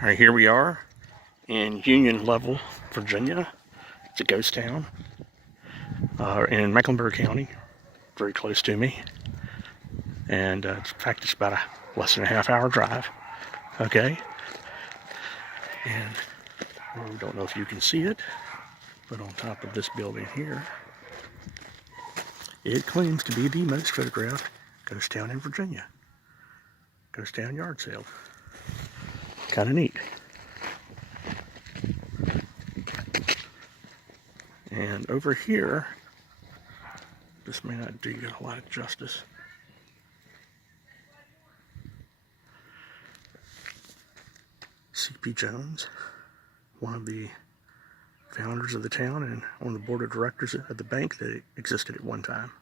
All right, here we are in Union Level, Virginia. It's a ghost town in Mecklenburg County, very close to me. And in fact, it's about a less than a half-hour drive. Okay. And I don't know if you can see it, but on top of this building here, it claims to be the most photographed ghost town in Virginia. Ghost town yard sale. Kind of neat. And over here, this may not do you a lot of justice. C.P. Jones, one of the founders of the town and on the board of directors at the bank that existed at one time.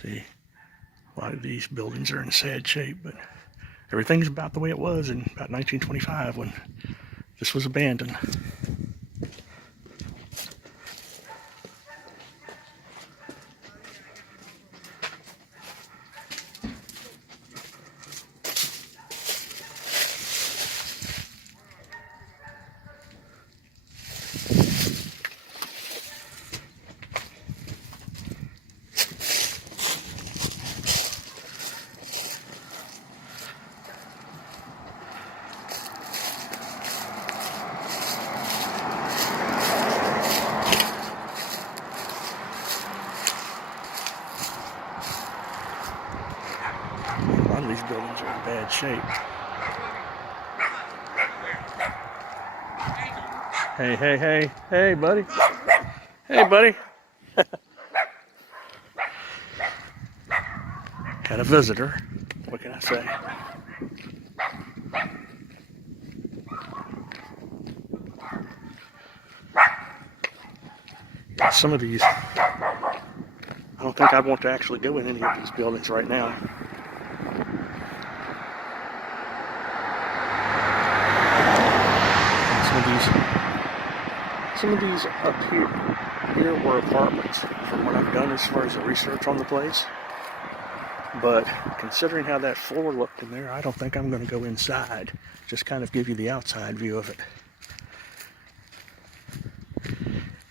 See, a lot of these buildings are in sad shape, but everything's about the way it was in about 1925 when this was abandoned. A lot of these buildings are in bad shape. Hey, buddy. Hey, buddy. Got a visitor. What can I say? Some of these, I don't think I'd want to actually go in any of these buildings right now. Some of these up here were apartments from what I've done as far as the research on the place. But considering how that floor looked in there, I don't think I'm going to go inside. Just kind of give you the outside view of it.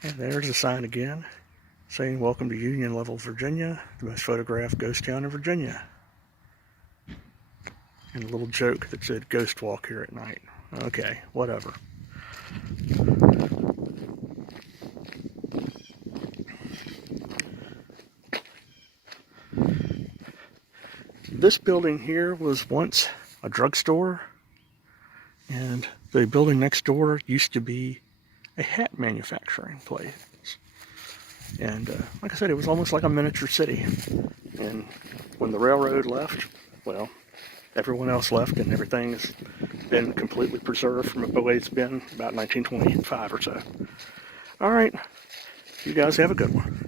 And there's a sign again saying, "Welcome to Union Level, Virginia, the most photographed ghost town in Virginia." And a little joke that said, "Ghost walk here at night." Okay, whatever. This building here was once a drugstore, and the building next door used to be a hat manufacturing place. And like I said, it was almost like a miniature city. And when the railroad left, well, everyone else left, and everything has been completely preserved from the way it's been about 1925 or so. All right, you guys have a good one.